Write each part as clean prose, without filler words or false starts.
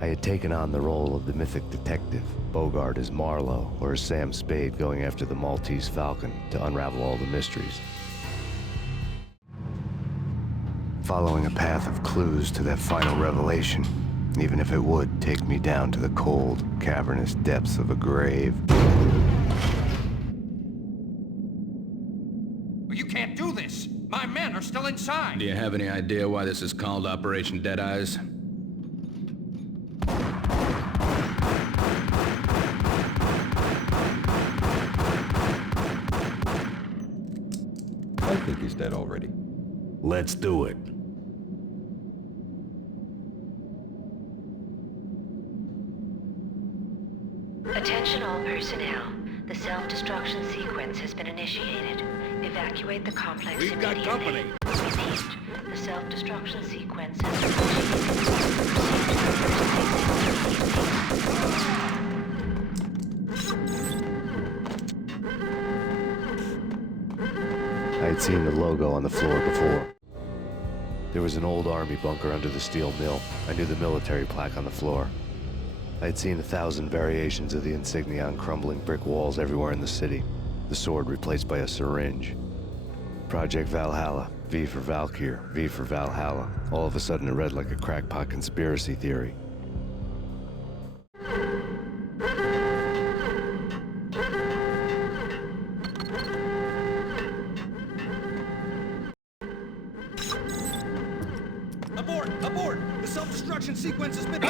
I had taken on the role of the mythic detective, Bogart as Marlowe, or as Sam Spade going after the Maltese Falcon to unravel all the mysteries. Following a path of clues to that final revelation, even if it would take me down to the cold, cavernous depths of a grave. You can't do this! My men are still inside! Do you have any idea why this is called Operation Dead Eyes? I think he's dead already. Let's do it. Attention all personnel. The self-destruction sequence has been initiated. Evacuate the complex We've got immediately. company. Repeat. The self-destruction sequence has been initiated. I had seen the logo on the floor before. There was an old army bunker under the steel mill. I knew the military plaque on the floor. I had seen 1,000 variations of the insignia on crumbling brick walls everywhere in the city. The sword replaced by a syringe. Project Valhalla, V for Valkyr, V for Valhalla. All of a sudden it read like a crackpot conspiracy theory. Abort! Abort! The self-destruction sequence has been...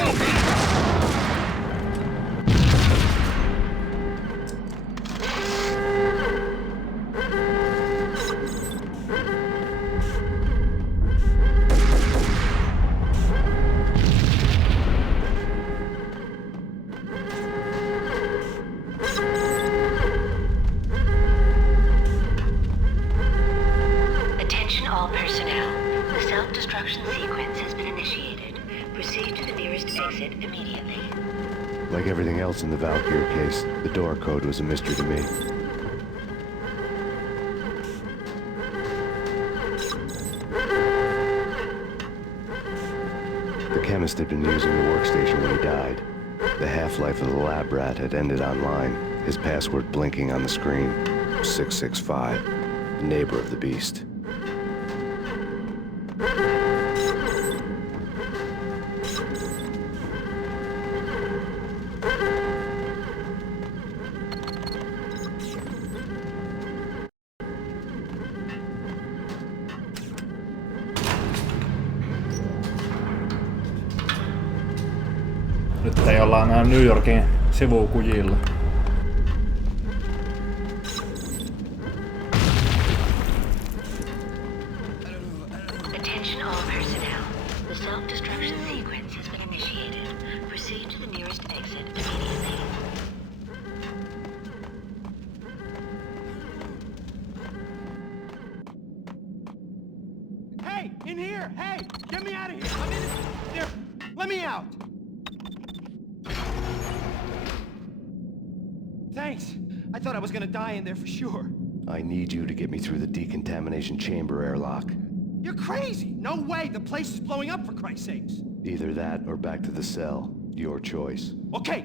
Attention all personnel. The self-destruction sequence has been initiated. Proceed to the nearest exit immediately. Like everything else in the Valkyr case, the door code was a mystery to me. The chemist had been using the workstation when he died. The half-life of the lab rat had ended online, his password blinking on the screen. 665, the neighbor of the beast. Nyt ei olla enää New Yorkin sivukujilla. Attention all personnel. The self-destruction sequence has been initiated. Proceed to the nearest exit immediately. Hey! In here! Hey! Get me out of here! I'm in... There! Let me out! Thanks! I thought I was gonna die in there for sure. I need you to get me through the decontamination chamber airlock. You're crazy! No way! The place is blowing up, for Christ's sakes! Either that or back to the cell. Your choice. Okay,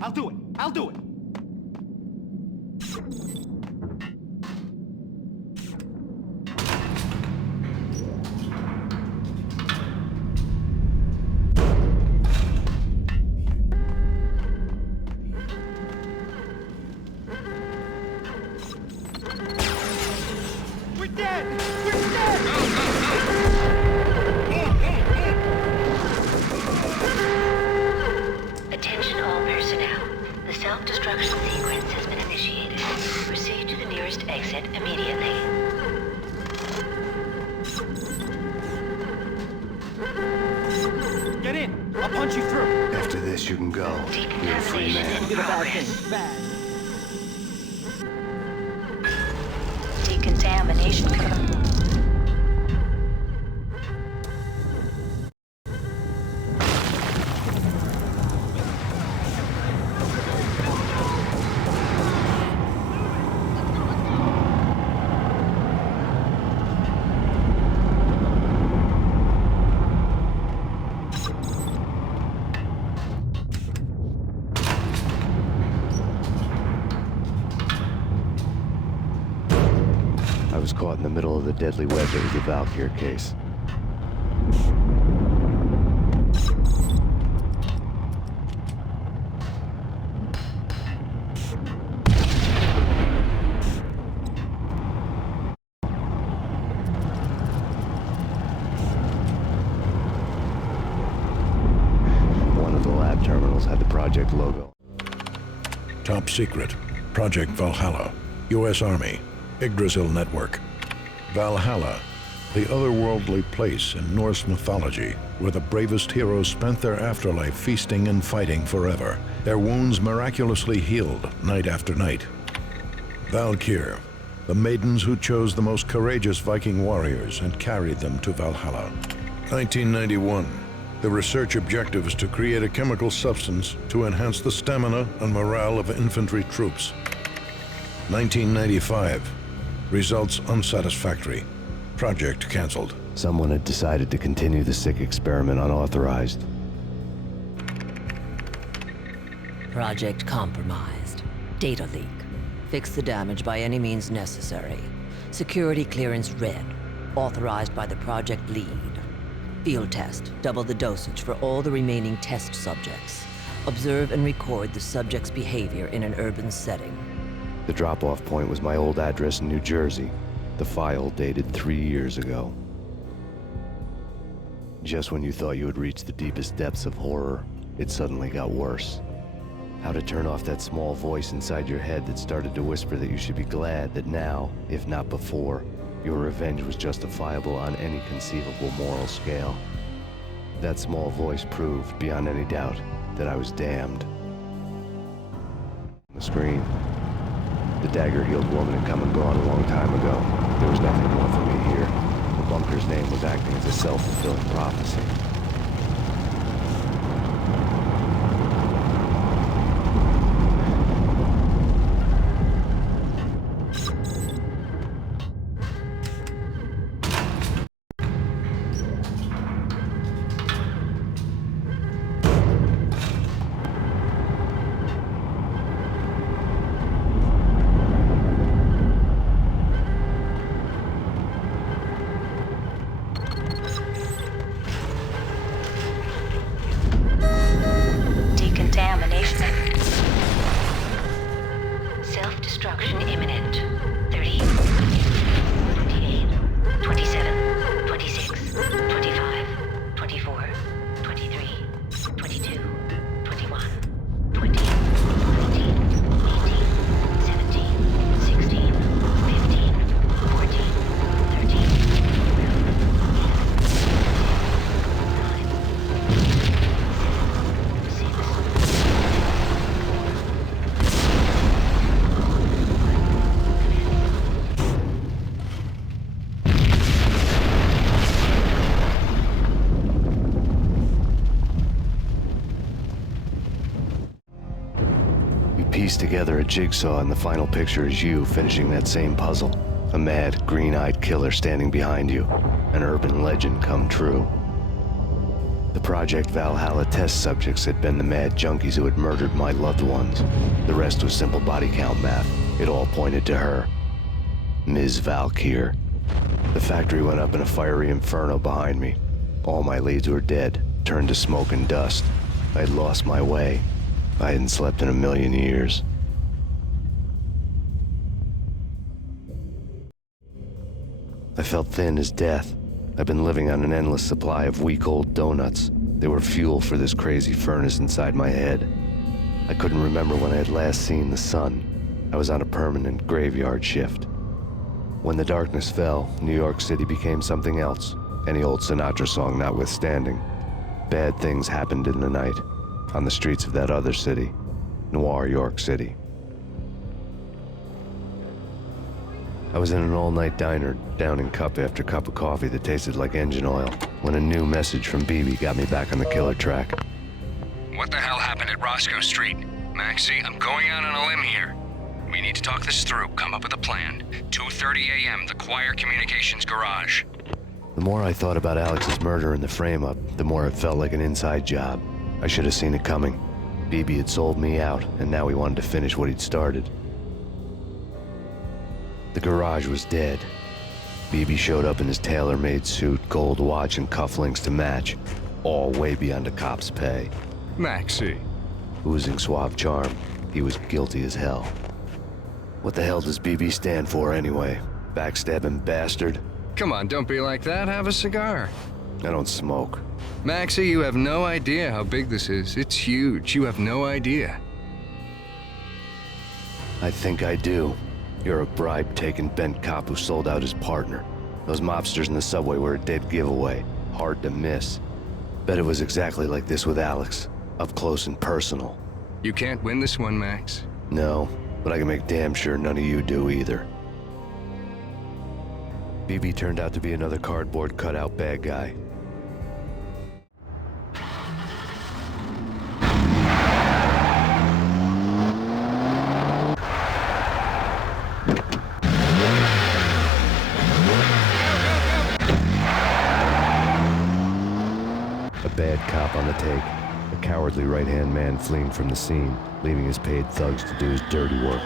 I'll do it. I'll do it. We're dead! We're dead! Attention all personnel. The self-destruction sequence has been initiated. Proceed to the nearest exit immediately. Get in! I'll punch you through! After this, you can go. You're a free man. Decontamination in progress. Bad. Decontamination code. was caught in the middle of the deadly web that was the Valkyr case. One of the lab terminals had the project logo. Top secret. Project Valhalla. U.S. Army. Yggdrasil Network. Valhalla, the otherworldly place in Norse mythology where the bravest heroes spent their afterlife feasting and fighting forever, their wounds miraculously healed night after night. Valkyr, the maidens who chose the most courageous Viking warriors and carried them to Valhalla. 1991. The research objective is to create a chemical substance to enhance the stamina and morale of infantry troops. 1995. Results unsatisfactory. Project canceled. Someone had decided to continue the sick experiment unauthorized. Project compromised. Data leak. Fix the damage by any means necessary. Security clearance red. Authorized by the project lead. Field test. Double the dosage for all the remaining test subjects. Observe and record the subject's behavior in an urban setting. The drop-off point was my old address in New Jersey. The file dated 3 years ago. Just when you thought you had reached the deepest depths of horror, it suddenly got worse. How to turn off that small voice inside your head that started to whisper that you should be glad that now, if not before, your revenge was justifiable on any conceivable moral scale. That small voice proved, beyond any doubt, that I was damned. On the screen, the dagger-heeled woman had come and gone a long time ago. There was nothing more for me here. The bunker's name was acting as a self-fulfilling prophecy. Self-destruction imminent. 30, 28, 27, 26, 25, 24, 23, 22, 21, 20, 19, 18, 17, 16, 15, 14, 13, Piece together a jigsaw, and the final picture is you finishing that same puzzle. A mad, green-eyed killer standing behind you. An urban legend come true. The Project Valhalla test subjects had been the mad junkies who had murdered my loved ones. The rest was simple body count math. It all pointed to her. Ms. Valkyr. The factory went up in a fiery inferno behind me. All my leads were dead, turned to smoke and dust. I had lost my way. I hadn't slept in a million years. I felt thin as death. I've been living on an endless supply of week-old donuts. They were fuel for this crazy furnace inside my head. I couldn't remember when I had last seen the sun. I was on a permanent graveyard shift. When the darkness fell, New York City became something else, any old Sinatra song notwithstanding. Bad things happened in the night. On the streets of that other city, Noir York City. I was in an all-night diner, downing cup after cup of coffee that tasted like engine oil, when a new message from BB got me back on the killer track. What the hell happened at Roscoe Street? Maxie, I'm going out on a limb here. We need to talk this through, come up with a plan. 2:30 a.m., the Choir Communications Garage. The more I thought about Alex's murder and the frame-up, the more it felt like an inside job. I should have seen it coming. BB had sold me out, and now he wanted to finish what he'd started. The garage was dead. BB showed up in his tailor-made suit, gold watch, and cufflinks to match, all way beyond a cop's pay. Maxie. Oozing suave charm, he was guilty as hell. What the hell does BB stand for anyway? Backstabbing bastard? Come on, don't be like that. Have a cigar. I don't smoke. Maxie, you have no idea how big this is. It's huge. You have no idea. I think I do. You're a bribe-taking bent cop who sold out his partner. Those mobsters in the subway were a dead giveaway. Hard to miss. Bet it was exactly like this with Alex. Up close and personal. You can't win this one, Max. No, but I can make damn sure none of you do either. BB turned out to be another cardboard cutout bad guy. A bad cop on the take. A cowardly right-hand man fleeing from the scene, leaving his paid thugs to do his dirty work.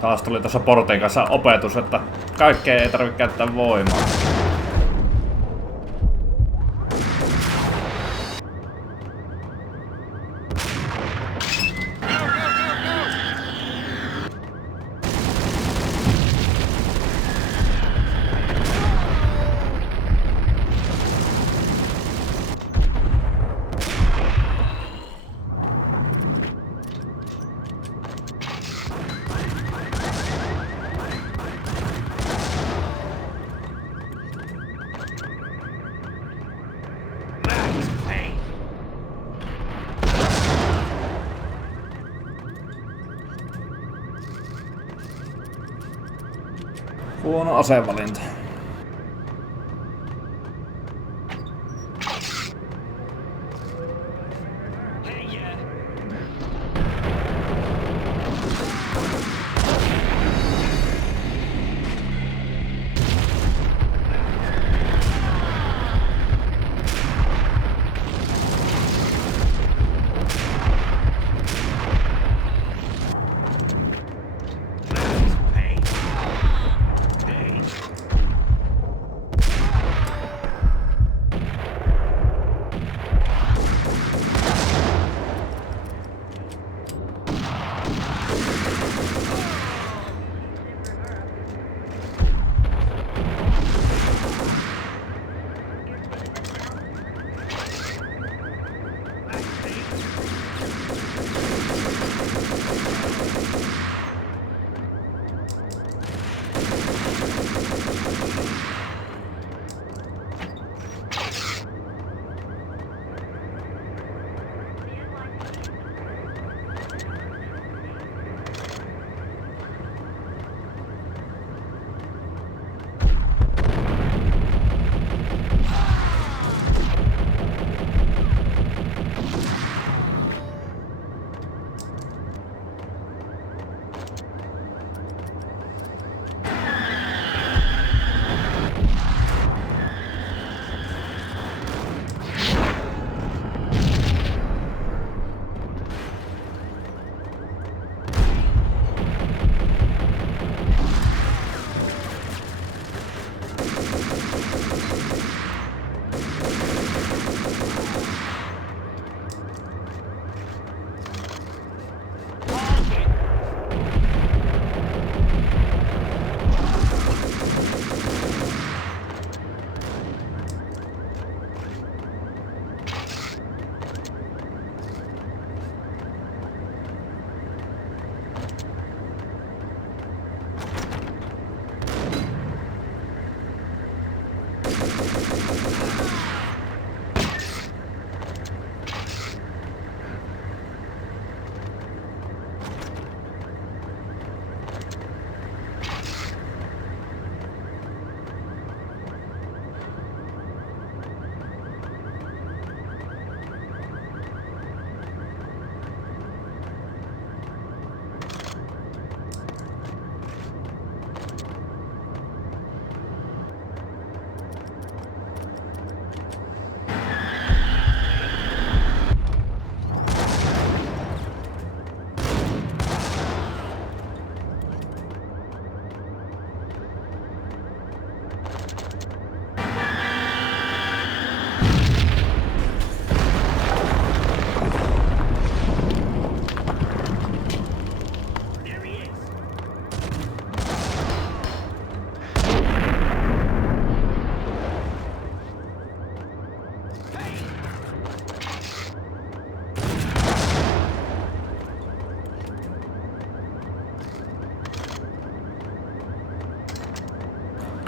Taas tuli tuossa portin kanssa opetus, että kaikkea ei tarvitse käyttää voimaa. Max Payne. Huono asevalinta.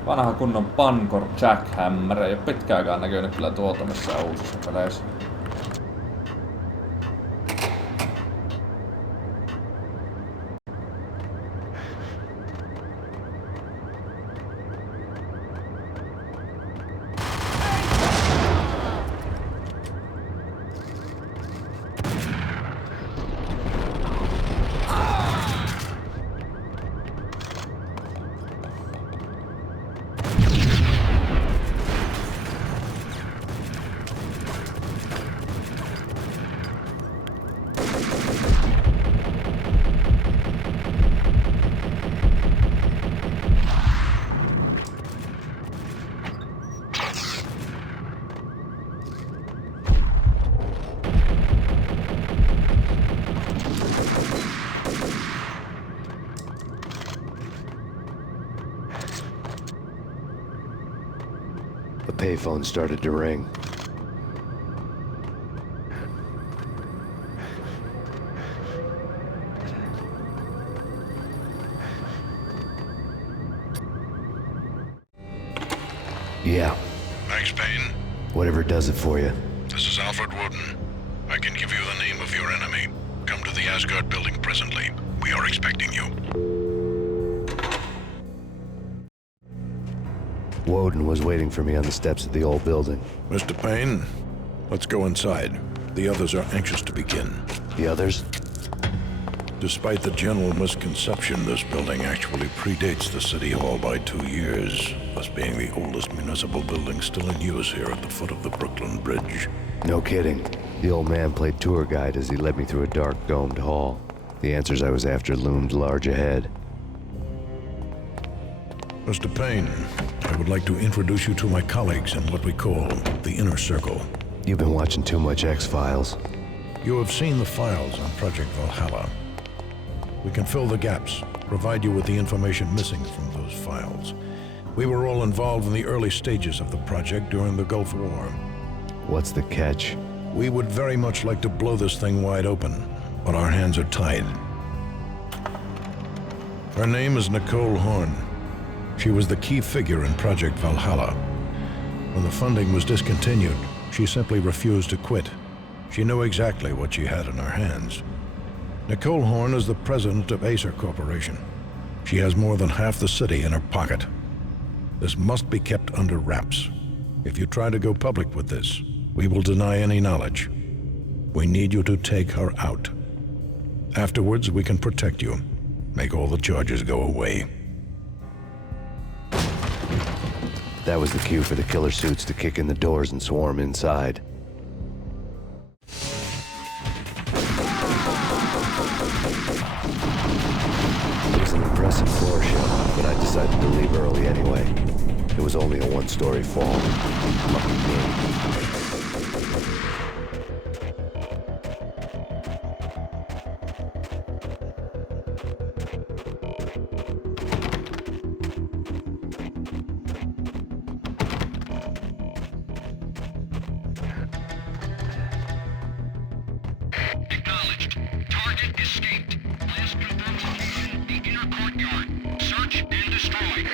Vanha kunnon Pancor Jackhammer, ei oo pitkäänkään näkynyt kyllä tuolta missään uusissa peleissä. payphone started to ring. Yeah, Max Payne, whatever does it for you. this is Alfred Woden. I can give you the name of your enemy. Come to the Asgard building presently. We are expecting you. Woden was waiting for me on the steps of the old building. Mr. Payne, let's go inside. The others are anxious to begin. The others? Despite the general misconception, this building actually predates the City Hall by 2 years, thus being the oldest municipal building still in use here at the foot of the Brooklyn Bridge. No kidding. The old man played tour guide as he led me through a dark, domed hall. The answers I was after loomed large ahead. Mr. Payne, I would like to introduce you to my colleagues in what we call the Inner Circle. You've been watching too much X-Files. You have seen the files on Project Valhalla. We can fill the gaps, provide you with the information missing from those files. We were all involved in the early stages of the project during the Gulf War. What's the catch? We would very much like to blow this thing wide open, but our hands are tied. Her name is Nicole Horn. She was the key figure in Project Valhalla. When the funding was discontinued, she simply refused to quit. She knew exactly what she had in her hands. Nicole Horn is the president of Acer Corporation. She has more than half the city in her pocket. This must be kept under wraps. If you try to go public with this, we will deny any knowledge. We need you to take her out. Afterwards, we can protect you. Make all the charges go away. That was the cue for the killer suits to kick in the doors and swarm inside. It was an impressive floor show, but I decided to leave early anyway. It was only a one-story fall. Lucky me. Acknowledged. Target escaped. Last confirmed location, the inner courtyard. Search and destroy.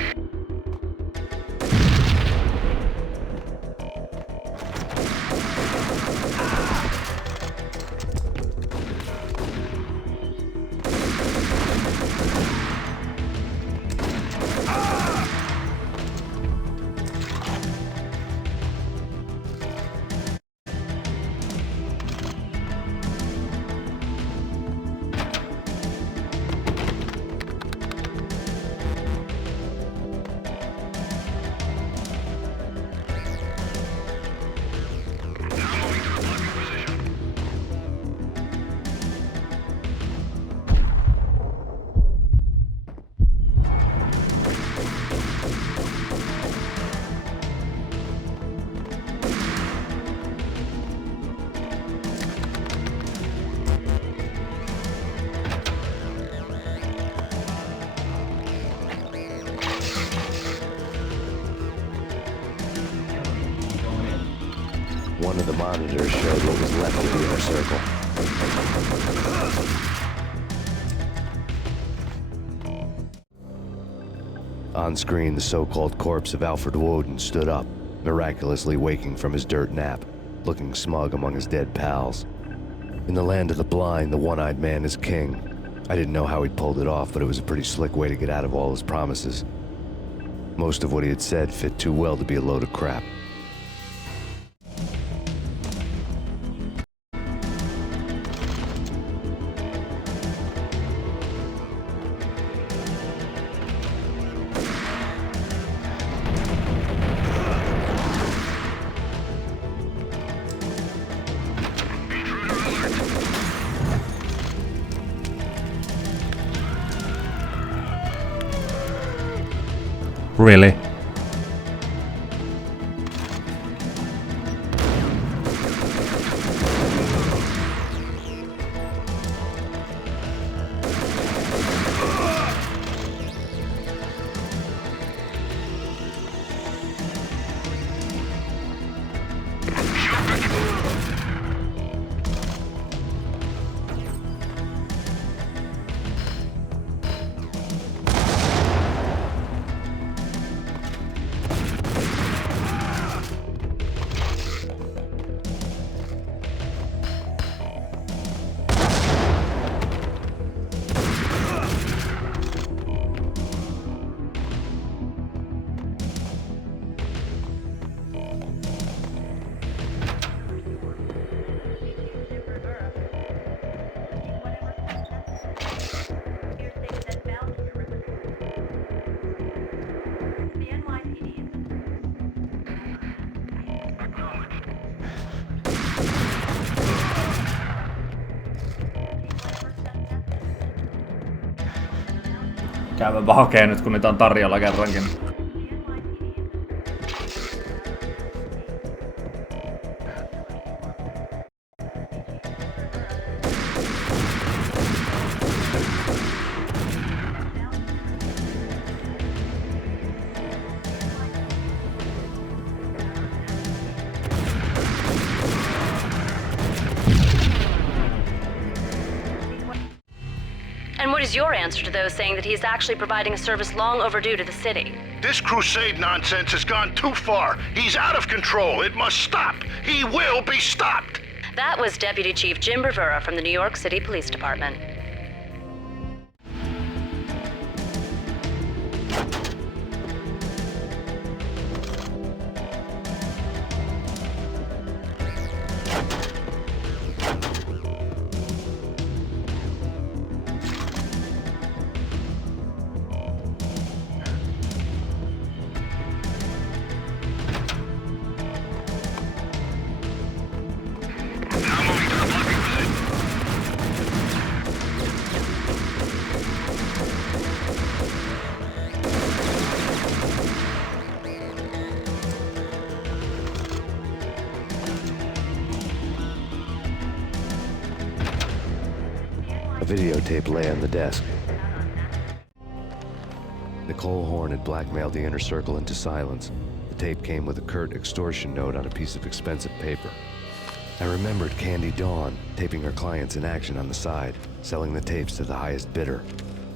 One of the monitors showed what was left of the inner circle. On screen, the so-called corpse of Alfred Woden stood up, miraculously waking from his dirt nap, looking smug among his dead pals. In the land of the blind, the one-eyed man is king. I didn't know how he'd pulled it off, but it was a pretty slick way to get out of all his promises. Most of what he had said fit too well to be a load of crap. Really? Käymäpä hakee nyt, kun niitä on tarjolla kerrankin. And what is your answer to those saying that he is actually providing a service long overdue to the city? This crusade nonsense has gone too far. He's out of control. It must stop. He will be stopped. That was Deputy Chief Jim Rivera from the New York City Police Department. A videotape lay on the desk. Nicole Horn had blackmailed the Inner Circle into silence. The tape came with a curt extortion note on a piece of expensive paper. I remembered Candy Dawn taping her clients in action on the side, selling the tapes to the highest bidder.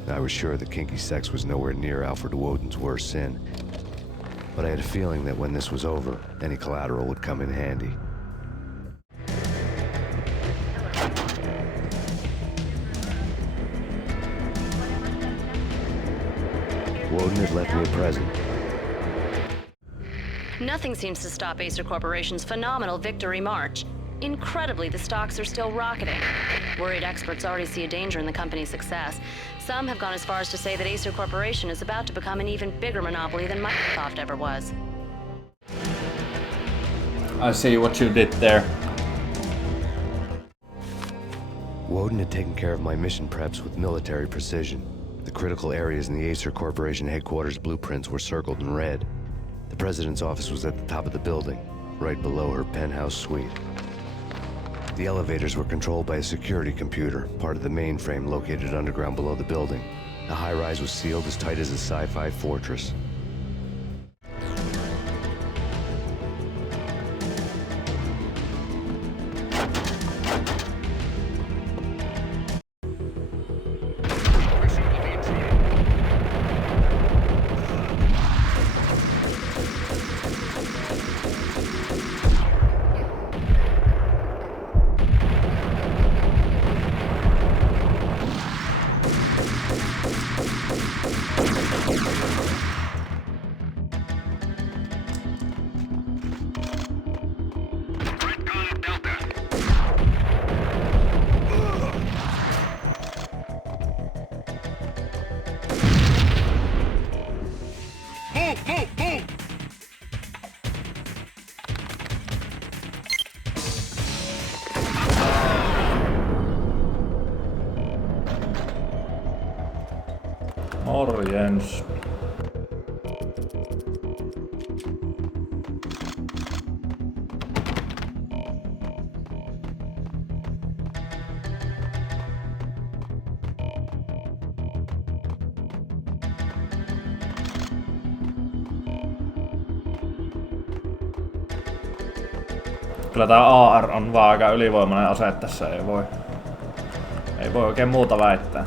I was sure that kinky sex was nowhere near Alfred Woden's worst sin. But I had a feeling that when this was over, any collateral would come in handy. Woden had left me a present. Nothing seems to stop Acer Corporation's phenomenal victory march. Incredibly, the stocks are still rocketing. Worried experts already see a danger in the company's success. Some have gone as far as to say that Acer Corporation is about to become an even bigger monopoly than Microsoft ever was. I see what you did there. Woden had taken care of my mission preps with military precision. The critical areas in the Acer Corporation headquarters blueprints were circled in red. The president's office was at the top of the building, right below her penthouse suite. The elevators were controlled by a security computer, part of the mainframe located underground below the building. The high-rise was sealed as tight as a sci-fi fortress. Morjens. Kyllä tää AR on vaan aika ylivoimainen ase, tässä ei voi oikein muuta väittää.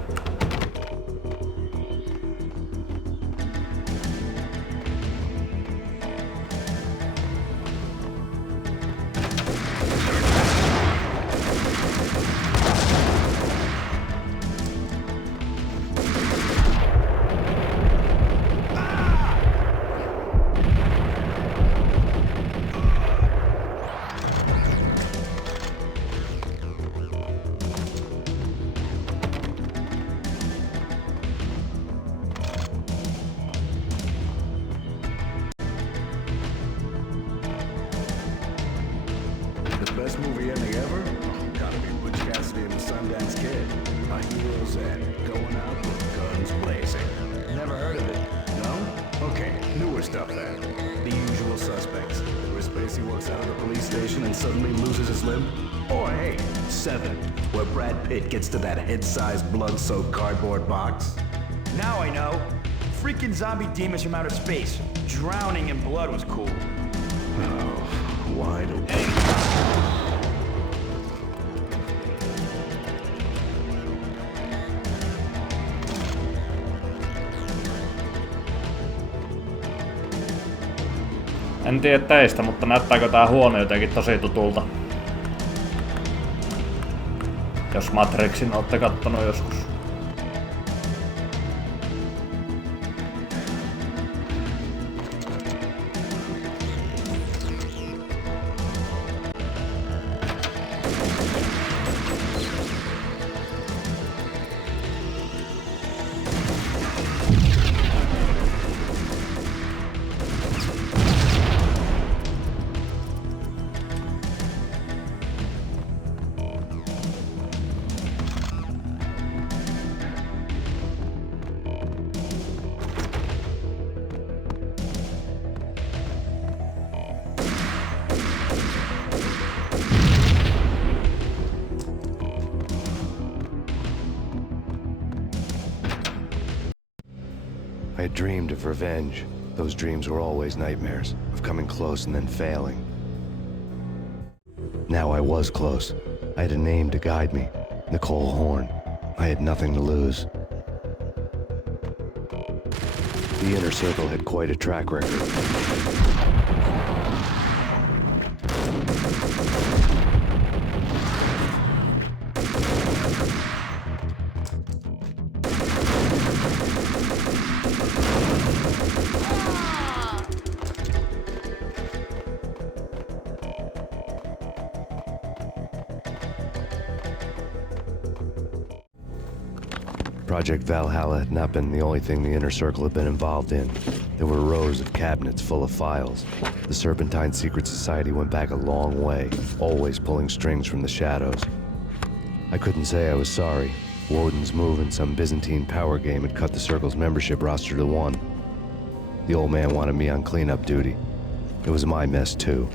Best movie ending ever? Gotta be Butch Cassidy and the Sundance Kid. My heroes at going out with guns blazing. stuff then. The usual suspects. Where Spacey walks out of the police station and suddenly loses his limb. Or hey, 7, where Brad Pitt gets to that head-sized blood-soaked cardboard box. Now I know. Freaking zombie demons from outer space. Drowning in blood was cool. Oh, wide open. En tiedä teistä, mutta näyttääkö tää huone jotenkin tosi tutulta? Jos Matrixin ootte kattonut joskus. I had dreamed of revenge. Those dreams were always nightmares, of coming close and then failing. Now I was close. I had a name to guide me, Nicole Horn. I had nothing to lose. The Inner Circle had quite a track record. Project Valhalla had not been the only thing the Inner Circle had been involved in. There were rows of cabinets full of files. The Serpentine Secret Society went back a long way, always pulling strings from the shadows. I couldn't say I was sorry. Woden's move in some Byzantine power game had cut the Circle's membership roster to 1. The old man wanted me on cleanup duty. It was my mess too.